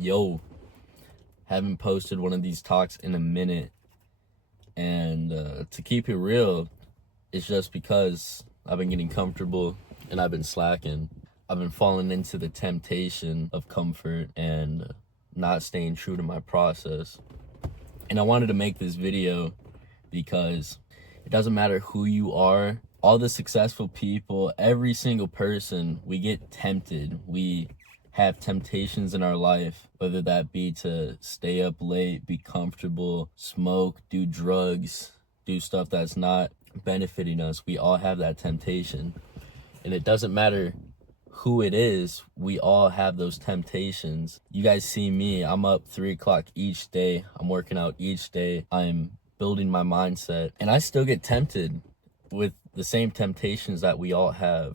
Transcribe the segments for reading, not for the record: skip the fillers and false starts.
Yo, haven't posted one of these talks in a minute, and to keep it real, it's just because I've been getting comfortable and I've been slacking. I've been falling into the temptation of comfort and not staying true to my process. And I wanted to make this video because it doesn't matter who you are, all the successful people, every single person, we get tempted. We have temptations in our life, whether that be to stay up late, be comfortable, smoke, do drugs, do stuff that's not benefiting us. We all have that temptation. And it doesn't matter who it is, we all have those temptations. You guys see me, I'm up 3 o'clock each day. I'm working out each day. I'm building my mindset. And I still get tempted with the same temptations that we all have.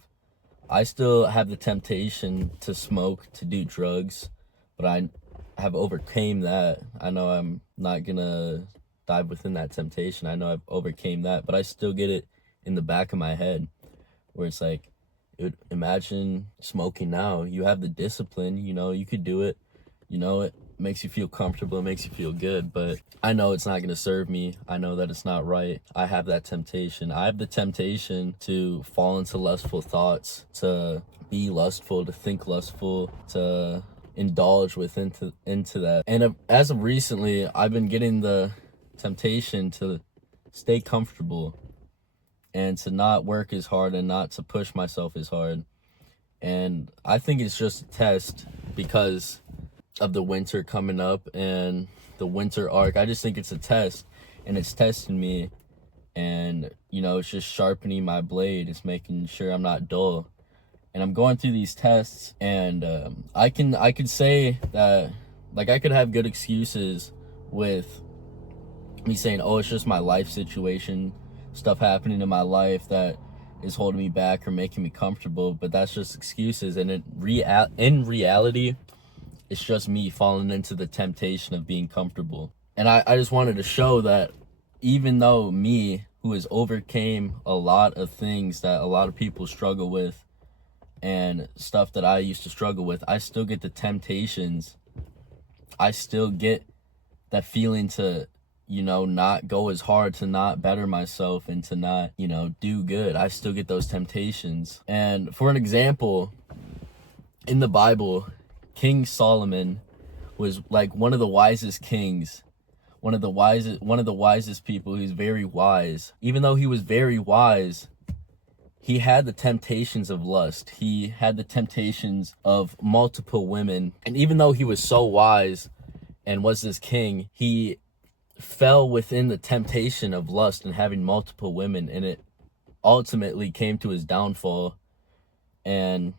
I still have the temptation to smoke, to do drugs, but I have overcame that. I know I'm not gonna dive within that temptation. I know I've overcame that, but I still get it in the back of my head where it's like, imagine smoking now. You have the discipline, you could do it, it makes you feel comfortable, it makes you feel good, but I know it's not going to serve me. I know that it's not right. I have that temptation. I have the temptation to fall into lustful thoughts, to be lustful, to think lustful, to indulge into that. And as of recently, I've been getting the temptation to stay comfortable and to not work as hard and not to push myself as hard. And I think it's just a test because of the winter coming up and the winter arc. I just think it's a test, and it's testing me, and it's just sharpening my blade. It's making sure I'm not dull. And I'm going through these tests, and I could say that, like, I could have good excuses with me saying, oh, it's just my life situation, stuff happening in my life that is holding me back or making me comfortable, but that's just excuses. And in reality, it's just me falling into the temptation of being comfortable. And I just wanted to show that even though me, who has overcame a lot of things that a lot of people struggle with and stuff that I used to struggle with, I still get the temptations. I still get that feeling to not go as hard, to not better myself, and to not, do good. I still get those temptations. And for an example, in the Bible, King Solomon was like one of the wisest kings, one of the wisest people. He's very wise. Even though he was very wise, he had the temptations of lust. He had the temptations of multiple women. And even though he was so wise and was this king, he fell within the temptation of lust and having multiple women, and it ultimately came to his downfall. And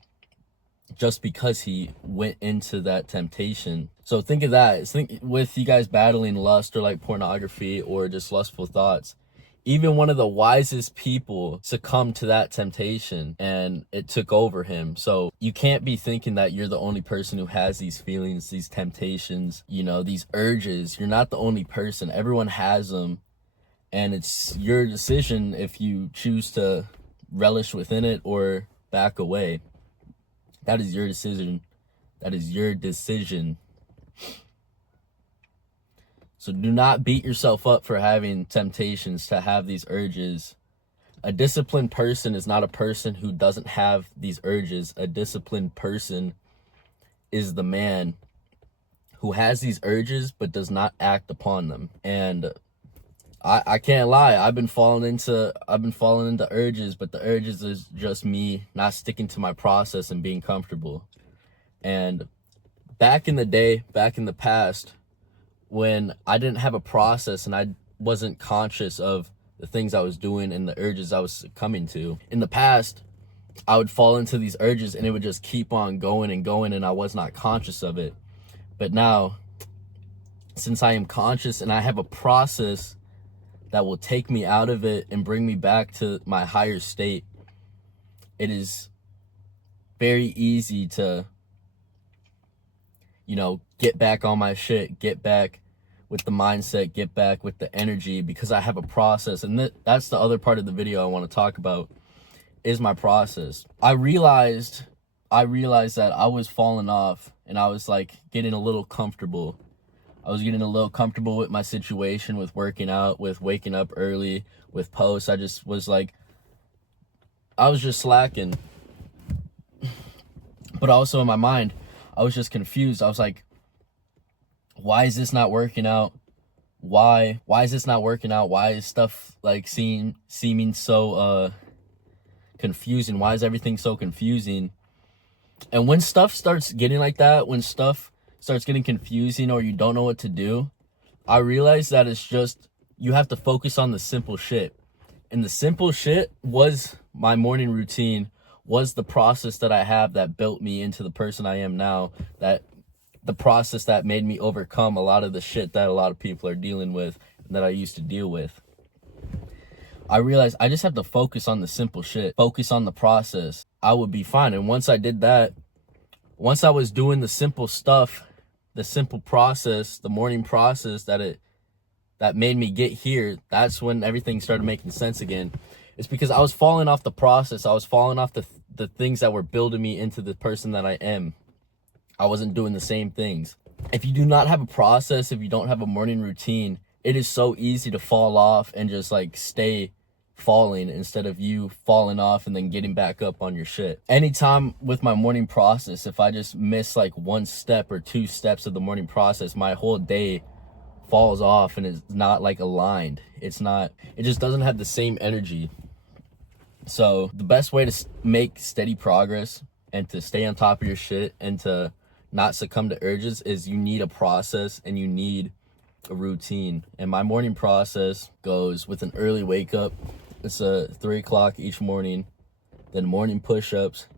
just because he went into that temptation. So think of that. Think with you guys battling lust or like pornography or just lustful thoughts. Even one of the wisest people succumbed to that temptation and it took over him. So you can't be thinking that you're the only person who has these feelings, these temptations, these urges. You're not the only person. Everyone has them. And it's your decision if you choose to relish within it or back away. That is your decision. That is your decision. So do not beat yourself up for having temptations, to have these urges. A disciplined person is not a person who doesn't have these urges. A disciplined person is the man who has these urges but does not act upon them. And I can't lie, I've been falling into urges, but the urges is just me not sticking to my process and being comfortable. And back in the day, back in the past, when I didn't have a process and I wasn't conscious of the things I was doing and the urges I was succumbing to, in the past, I would fall into these urges and it would just keep on going and going, and I was not conscious of it. But now, since I am conscious and I have a process that will take me out of it and bring me back to my higher state, it is very easy to, get back on my shit, get back with the mindset, get back with the energy, because I have a process. And that's the other part of the video I want to talk about, is my process. I realized that I was falling off and I was like getting a little comfortable. I was getting a little comfortable with my situation, with working out, with waking up early, with posts. I just was like, I was just slacking. But also in my mind, I was just confused. I was like, why is this not working out? Why is this not working out? Why is stuff like seeming so confusing? Why is everything so confusing? And when stuff starts getting like that, when stuff starts getting confusing or you don't know what to do, I realized that it's just, you have to focus on the simple shit. And the simple shit was my morning routine, was the process that I have that built me into the person I am now, that the process that made me overcome a lot of the shit that a lot of people are dealing with and that I used to deal with. I realized I just have to focus on the simple shit, focus on the process. I would be fine. And once I did that, once I was doing the simple stuff, the simple process, the morning process that made me get here, that's when everything started making sense again. It's because I was falling off the process. I was falling off the things that were building me into the person that I am. I wasn't doing the same things. If you do not have a process, if you don't have a morning routine, it is so easy to fall off and just like stay falling instead of you falling off and then getting back up on your shit. Anytime with my morning process, if I just miss like one step or two steps of the morning process, my whole day falls off and is not like aligned. It just doesn't have the same energy. So the best way to make steady progress and to stay on top of your shit and to not succumb to urges is you need a process and you need a routine. And my morning process goes with an early wake up. It's 3 o'clock each morning, then morning push-ups,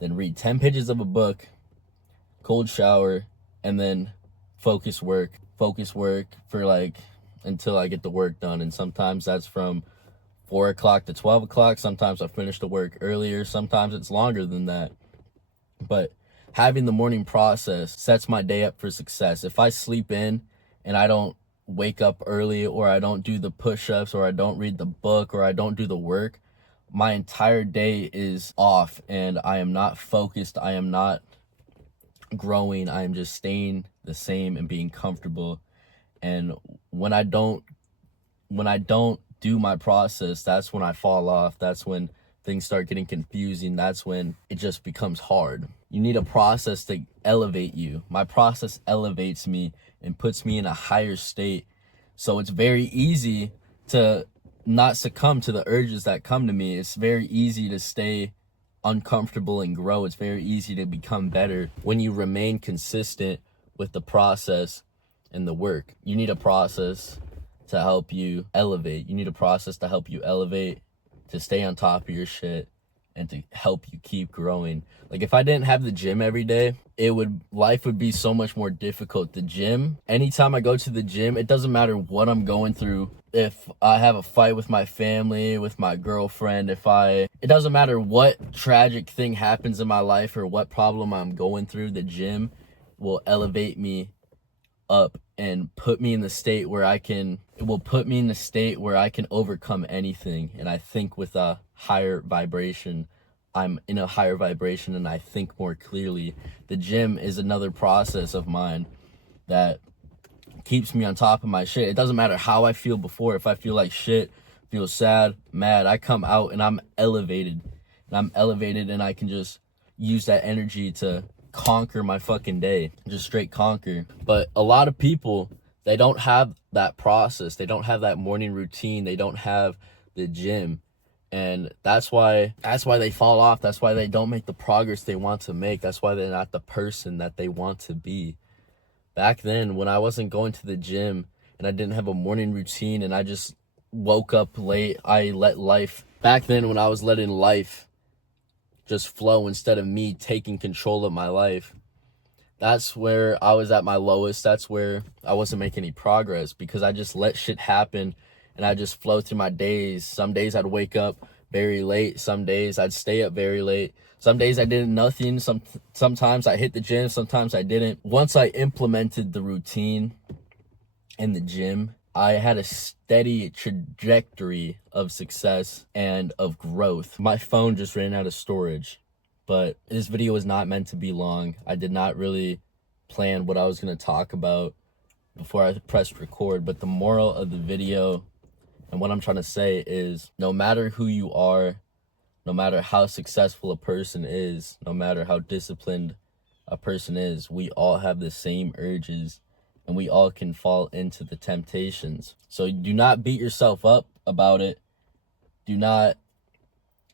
then read 10 pages of a book, cold shower, and then focus work for like until I get the work done. And sometimes that's from 4 o'clock to 12 o'clock. Sometimes I finish the work earlier. Sometimes it's longer than that. But having the morning process sets my day up for success. If I sleep in and I don't wake up early, or I don't do the push-ups, or I don't read the book, or I don't do the work, my entire day is off and I am not focused. I am not growing. I am just staying the same and being comfortable. And when I don't do my process, that's when I fall off. That's when things start getting confusing. That's when it just becomes hard. You need a process to elevate you. My process elevates me and puts me in a higher state. So it's very easy to not succumb to the urges that come to me. It's very easy to stay uncomfortable and grow. It's very easy to become better when you remain consistent with the process and the work. You need a process to help you elevate. You need a process to help you elevate, to stay on top of your shit, and to help you keep growing. Like if I didn't have the gym every day, life would be so much more difficult. The gym, anytime I go to the gym, it doesn't matter what I'm going through. If I have a fight with my family, with my girlfriend, it doesn't matter what tragic thing happens in my life or what problem I'm going through, the gym will elevate me up and put me in the state where I can overcome anything. And I think with a higher vibration, I'm in a higher vibration and I think more clearly. The gym is another process of mine that keeps me on top of my shit. It doesn't matter how I feel before. If I feel like shit, feel sad, mad, I come out and I'm elevated. And I can just use that energy to conquer my fucking day. Just straight conquer. But a lot of people, they don't have that process. They don't have that morning routine. They don't have the gym. And that's why they fall off. That's why they don't make the progress they want to make. That's why they're not the person that they want to be. Back then, when I wasn't going to the gym and I didn't have a morning routine and I just woke up late, back then when I was letting life just flow instead of me taking control of my life, that's where I was at my lowest. That's where I wasn't making any progress, because I just let shit happen and I just flow through my days. Some days I'd wake up very late. Some days I'd stay up very late. Some days I did nothing. Sometimes I hit the gym. Sometimes I didn't. Once I implemented the routine in the gym, I had a steady trajectory of success and of growth. My phone just ran out of storage, but this video is not meant to be long. I did not really plan what I was going to talk about before I pressed record, but the moral of the video and what I'm trying to say is, no matter who you are, no matter how successful a person is, no matter how disciplined a person is, we all have the same urges and we all can fall into the temptations. So do not beat yourself up about it. Do not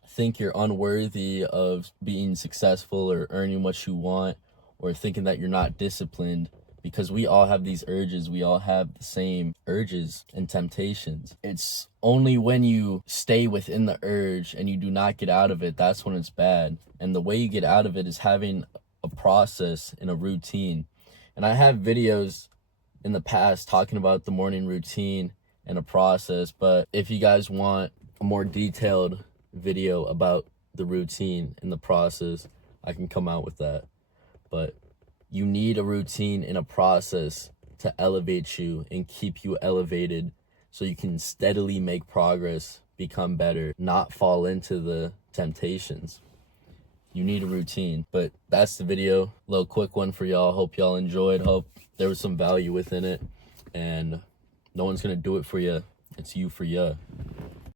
think you're unworthy of being successful or earning what you want, or thinking that you're not disciplined, because we all have these urges. We all have the same urges and temptations. It's only when you stay within the urge and you do not get out of it, that's when it's bad. And the way you get out of it is having a process and a routine. And I have videos in the past talking about the morning routine and a process, but if you guys want a more detailed video about the routine and the process, I can come out with that. But you need a routine and a process to elevate you and keep you elevated so you can steadily make progress, become better, not fall into the temptations. You need a routine. But that's the video. Little quick one for y'all. Hope y'all enjoyed. Hope there was some value within it. And no one's gonna do it for you. It's you for you.